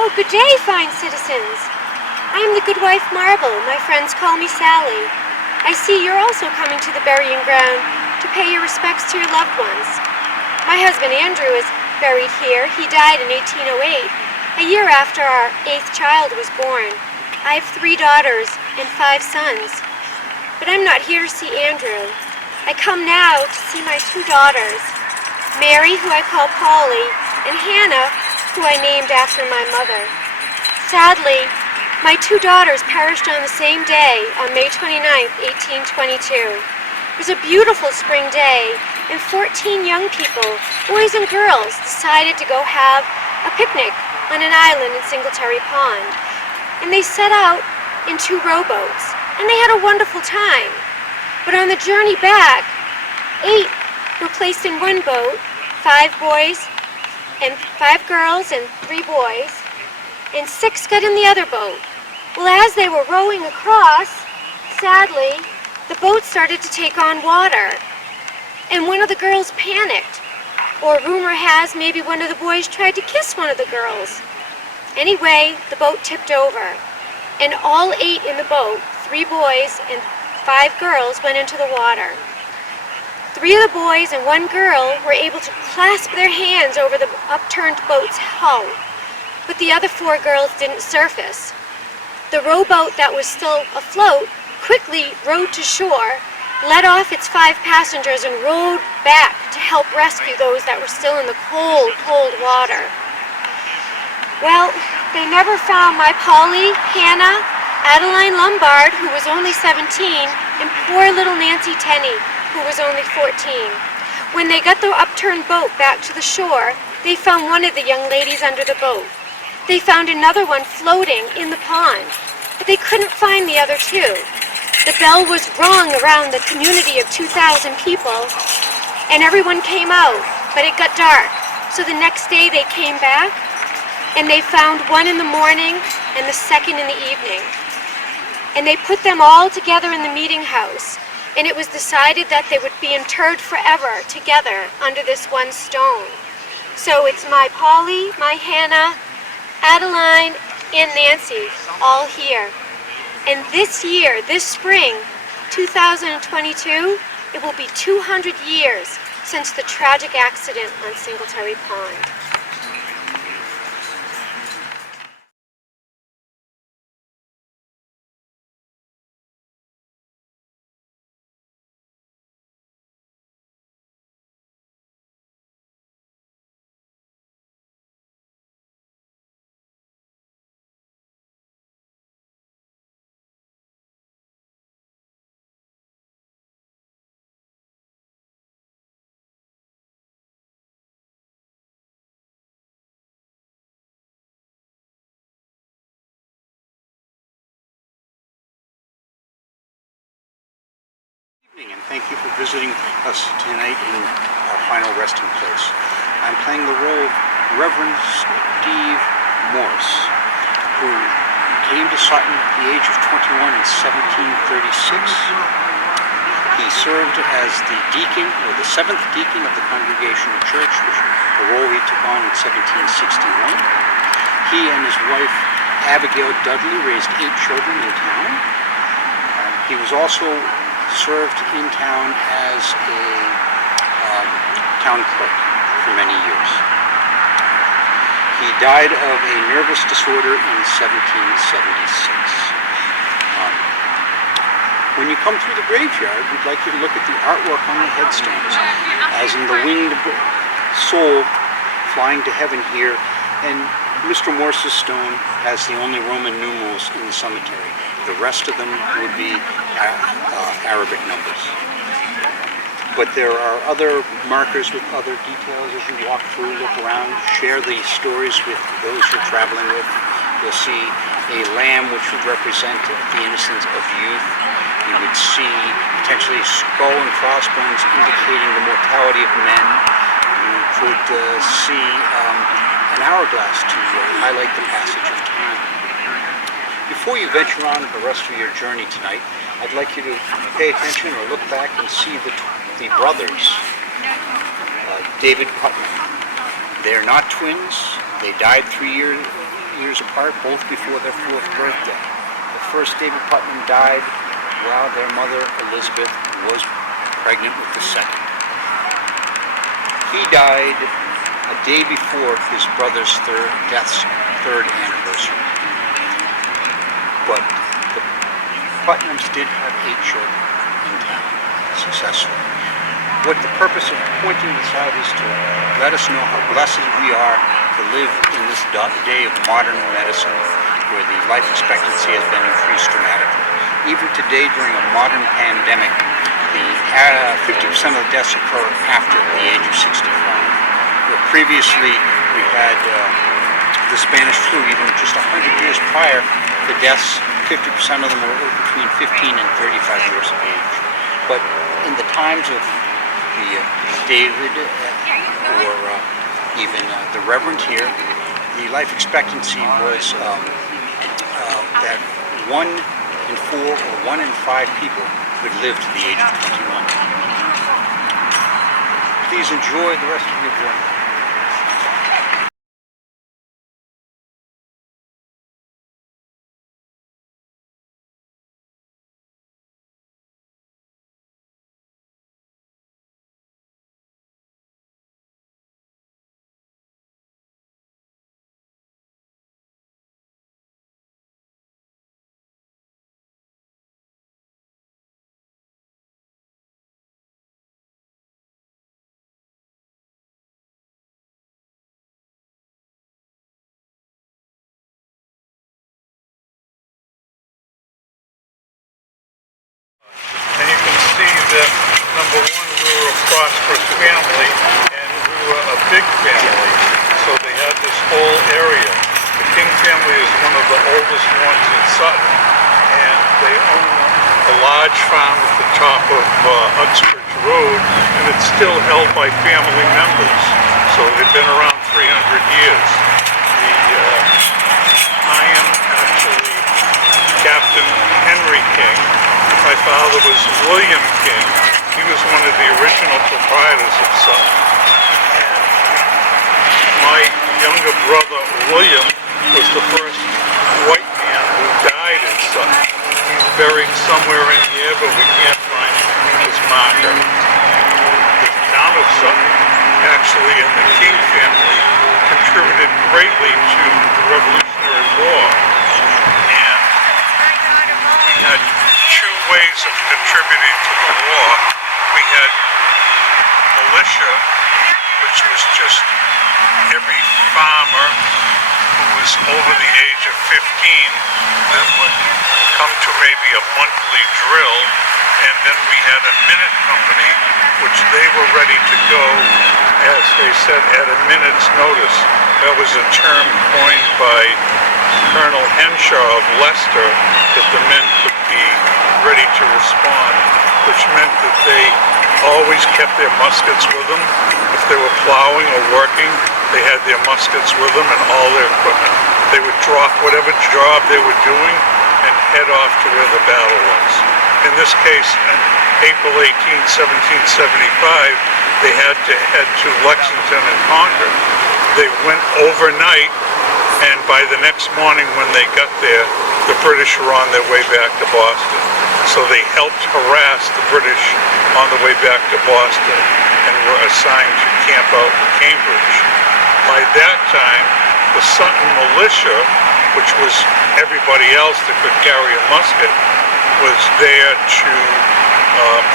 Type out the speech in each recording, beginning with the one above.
Oh, good day, fine citizens. I am the good wife Marble. My friends call me Sally. I see you're also coming to the burying ground to pay your respects to your loved ones. My husband Andrew is buried here. He died in 1808, a year after our 8th child was born. I have 3 daughters and 5 sons. But I'm not here to see Andrew. I come now to see my 2 daughters, Mary, who I call Polly, and Hannah, who I named after my mother. Sadly, my 2 daughters perished on the same day, on May 29, 1822. It was a beautiful spring day, and 14 young people, boys and girls, decided to go have a picnic on an island in Singletary Pond. And they set out in 2 rowboats, and they had a wonderful time. But on the journey back, 8 were placed in one boat, 5 boys and 5 girls and 3 boys, and 6 got in the other boat. Well, as they were rowing across, sadly, the boat started to take on water, and one of the girls panicked. Or rumor has maybe one of the boys tried to kiss one of the girls. Anyway, the boat tipped over, and all 8 in the boat, 3 boys and 5 girls, went into the water. 3 of the boys and 1 girl were able to clasp their hands over the upturned boat's hull, but the other 4 girls didn't surface. The rowboat that was still afloat quickly rowed to shore, let off its 5 passengers, and rowed back to help rescue those that were still in the cold, cold water. Well, they never found my Polly, Hannah, Adeline Lombard, who was only 17, and poor little Nancy Tenney, who was only 14. When they got the upturned boat back to the shore, they found one of the young ladies under the boat. They found another one floating in the pond, but they couldn't find the other 2. The bell was rung around the community of 2,000 people, and everyone came out, but it got dark. So the next day they came back, and they found one in the morning and the second in the evening. And they put them all together in the meeting house, and it was decided that they would be interred forever together under this one stone. So it's my Polly, my Hannah, Adeline, and Nancy, all here. And this year, this spring, 2022, it will be 200 years since the tragic accident on Singletary Pond. And thank you for visiting us tonight in our final resting place. I'm playing the role of Reverend Steve Morse, who came to Sutton at the age of 21 in 1736. He served as the deacon, or the 7th deacon of the Congregational Church, a role he took on in 1761. He and his wife, Abigail Dudley, raised 8 children in town. He was also served in town as a town clerk for many years. He died of a nervous disorder in 1776. When you come through the graveyard, we'd like you to look at the artwork on the headstones, as in the winged soul flying to heaven here, and Mr. Morse's stone has the only Roman numerals in the cemetery. The rest of them would be Arabic numbers. But there are other markers with other details as you walk through, look around, share the stories with those you're traveling with. You'll see a lamb which would represent the innocence of youth. You would see potentially skull and crossbones indicating the mortality of men. You could see an hourglass to highlight the passage of time. Before you venture on the rest of your journey tonight, I'd like you to pay attention or look back and see the brothers, David Putnam. They're not twins. They died 3 years years apart, both before their 4th birthday. The first David Putnam died while their mother, Elizabeth, was pregnant with the second. He died a day before his brother's third anniversary. But the Putnams did have 8 children in town, successfully. What the purpose of pointing this out is to let us know how blessed we are to live in this day of modern medicine, where the life expectancy has been increased dramatically. Even today, during a modern pandemic, the 50% of the deaths occur after the age of 65. Where previously we had the Spanish flu, even just 100 years prior, the deaths, 50% of them were between 15 and 35 years of age. But in the times of David or even the Reverend here, the life expectancy was that 1 in 4 or 1 in 5 people would live to the age of 21. Please enjoy the rest of your journey. And you can see that, number one, we were a prosperous family, and we were a big family. So they had this whole area. The King family is one of the oldest ones in Sutton, and they own a large farm at the top of Uxbridge Road, and it's still held by family members. So they've been around 300 years. I am actually Captain Henry King. My father was William King. He was one of the original proprietors of Sutton. And my younger brother, William, was the first white man who died in Sutton. He's buried somewhere in here, but we can't find his marker. The town of Sutton, actually, and the King family, contributed greatly to the Revolutionary War. And we had 2 ways of contributing to the war. We had militia, which was just every farmer who was over the age of 15 that would come to maybe a monthly drill, and then we had a minute company, which they were ready to go, as they said, at a minute's notice. That was a term coined by Colonel Henshaw of Leicester, that the men could be ready to respond, which meant that they always kept their muskets with them. If they were plowing or working, they had their muskets with them and all their equipment. They would drop whatever job they were doing and head off to where the battle was. In this case, in April 18, 1775, they had to head to Lexington and Concord. They went overnight, and by the next morning when they got there, the British were on their way back to Boston. So they helped harass the British on the way back to Boston and were assigned to camp out in Cambridge. By that time, the Sutton militia, which was everybody else that could carry a musket, was there to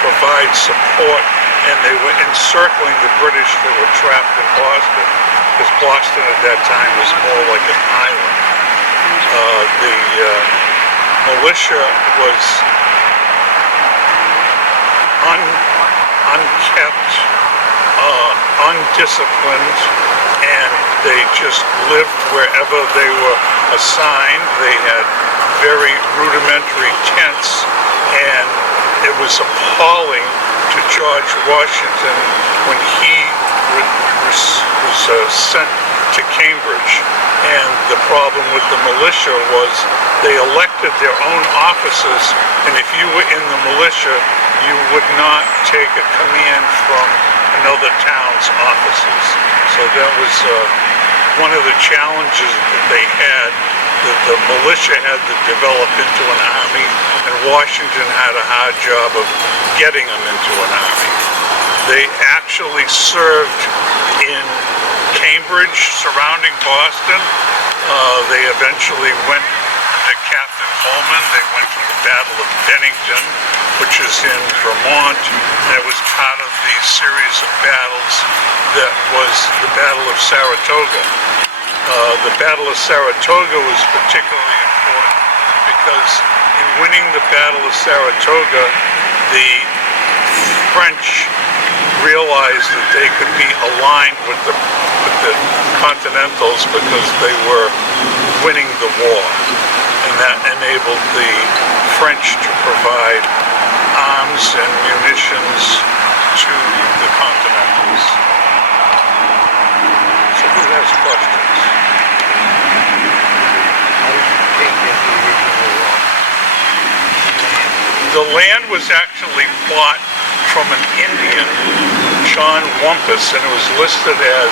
provide support, and they were encircling the British that were trapped in Boston, because Boston at that time was more like an island. The militia was unkept, undisciplined, and they just lived wherever they were assigned. They had very rudimentary tents, and it was appalling to George Washington when he was sent to Cambridge. And the problem with the militia was they elected their own officers, and if you were in the militia, you would not take a command from another town's officers. So that was one of the challenges that they had, that the militia had to develop into an army, and Washington had a hard job of getting them into an army. They actually served in Cambridge, surrounding Boston. They eventually went to Captain Holman. They went to the Battle of Bennington, which is in Vermont, and it was part of the series of battles that was the Battle of Saratoga. The Battle of Saratoga was particularly important because in winning the Battle of Saratoga, the French realized that they could be aligned with the Continentals because they were winning the war, and that enabled the French to provide arms and munitions to the Continentals. So who has questions? The land was actually bought from an Indian, John Wumpus, and it was listed as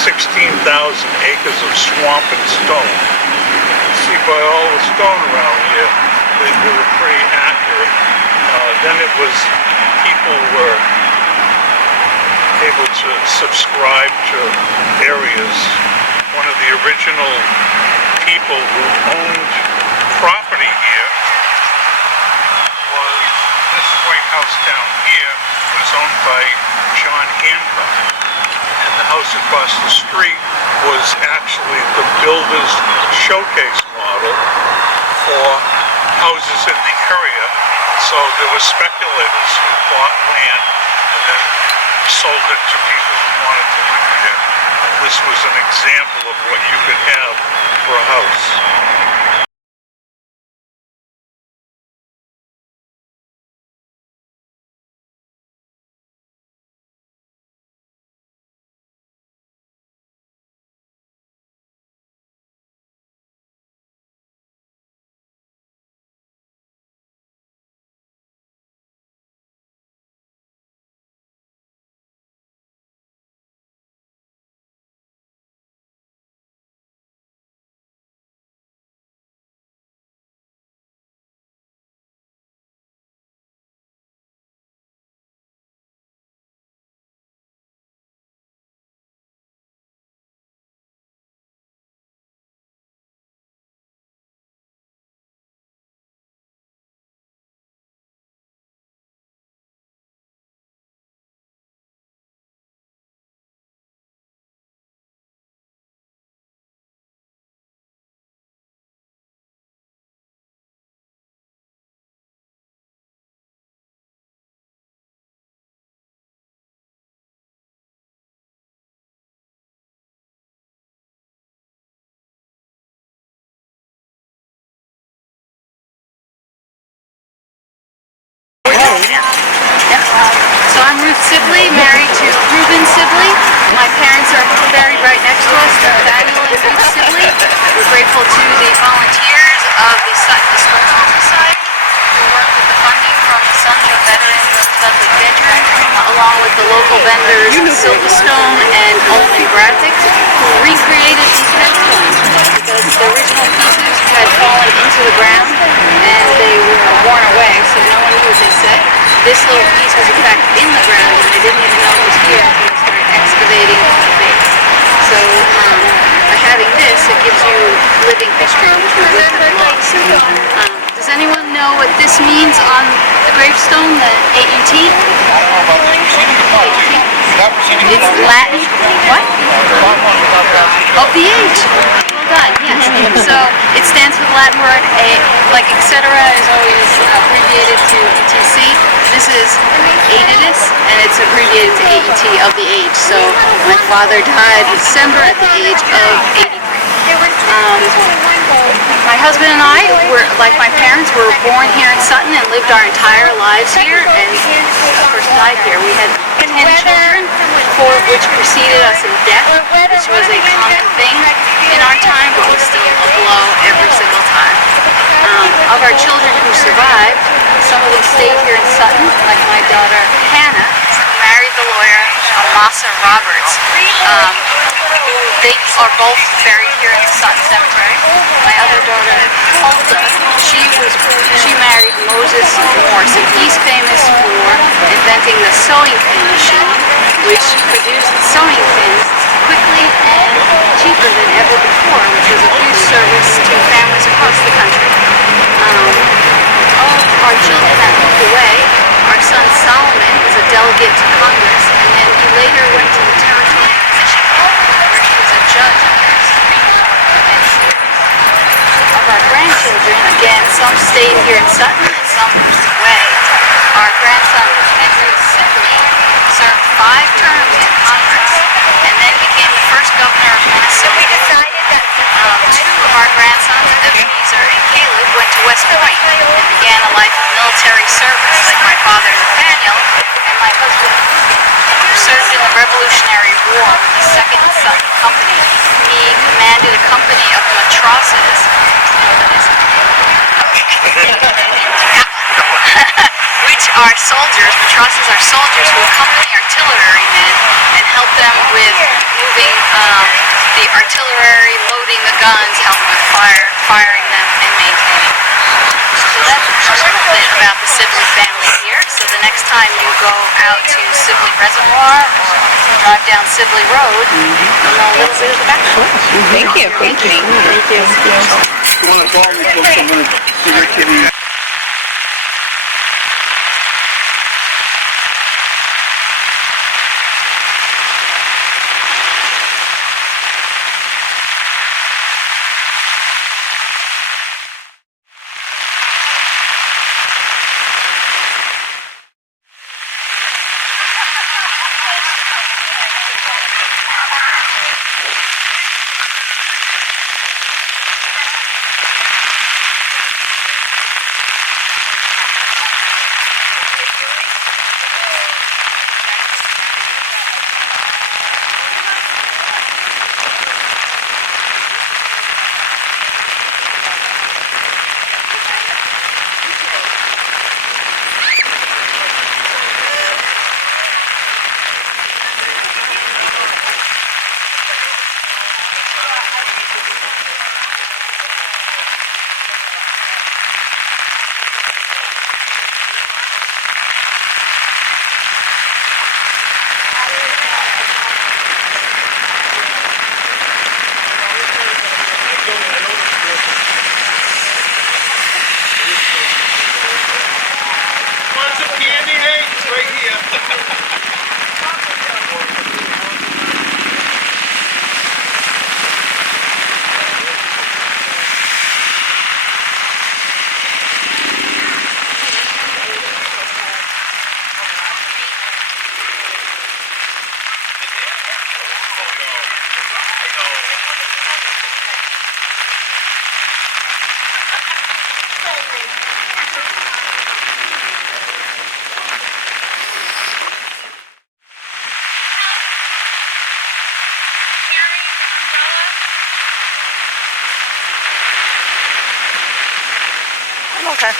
16,000 acres of swamp and stone. You see by all the stone around here, they were pretty accurate. Then it was, people were able to subscribe to areas. One of the original people who owned property here was this White House down here was owned by John Hancock. And the house across the street was actually the builder's showcase model for houses in the area. So there were speculators who bought land and then sold it to people who wanted to live there. And this was an example of what you could have for a house. So I'm Ruth Sibley, married to Reuben Sibley. My parents are buried right next to us, Nathaniel and Ruth Sibley. We're grateful to the volunteers of the Sutton Historical Society who work with the funding from the Sons of Veterans of Dudley Veteran, along with the local vendors Silverstone and Olin Graphics, who recreated these headstones because the original pieces had fallen into the ground and they were worn away, so no one knew what they said. This little piece was in fact in the ground and they didn't even know it was here until they started excavating the base. So by having this, it gives you living history, which we would have lost. Does anyone know what this means on the gravestone, the AUT? It's Latin. What? Of the age. Well done, yes. So it stands for the Latin word, like etc. is always abbreviated to ETC. This is Aetitus, and it's abbreviated to AET, of the age. So my father died in December at the age of 83. My husband and I, were, like my parents, were born here in Sutton and lived our entire lives here, and of course died here. We had 10 children, 4 of which preceded us in death, which was a common thing in our time, but was still a blow every single time. Of our children who survived, some of them stayed here in Sutton, like my daughter Hannah, who married the lawyer Amasa Roberts. They are both buried here in the Sutton Cemetery. My other daughter, Hulda, she married Moses Morse, and he's famous for inventing the sewing pin machine, which produced sewing pins quickly and cheaper than ever before, which was a huge service to families across the country. Of our children that moved away, our son Solomon was a delegate to Congress, and then he later went to the territory of Michigan, where he was a judge on their Supreme Court for many years. Of our grandchildren, again, some stayed here in Sutton and some moved away. Our grandson Henry Sibley served 5 terms in Congress and then became the first governor of Minnesota. We decided that 2 of our grandsons, Ebenezer and Caleb, went to West Point and began a life of military service, like my father Nathaniel and my husband, who served in the Revolutionary War with the 2nd Sutton Company. He commanded a company of matrosses. You know what that is? Which are soldiers. Matrosses are soldiers who accompany artillerymen and help them with moving the artillery, loading the guns, helping with firing them, and maintaining. So that's a little bit about the Sibley family here. So the next time you go out to Sibley Reservoir or drive down Sibley Road, you'll know a little bit of the backstory. Thank you. Thank you. Thank you. You want to call me, folks? I'm going to Okay.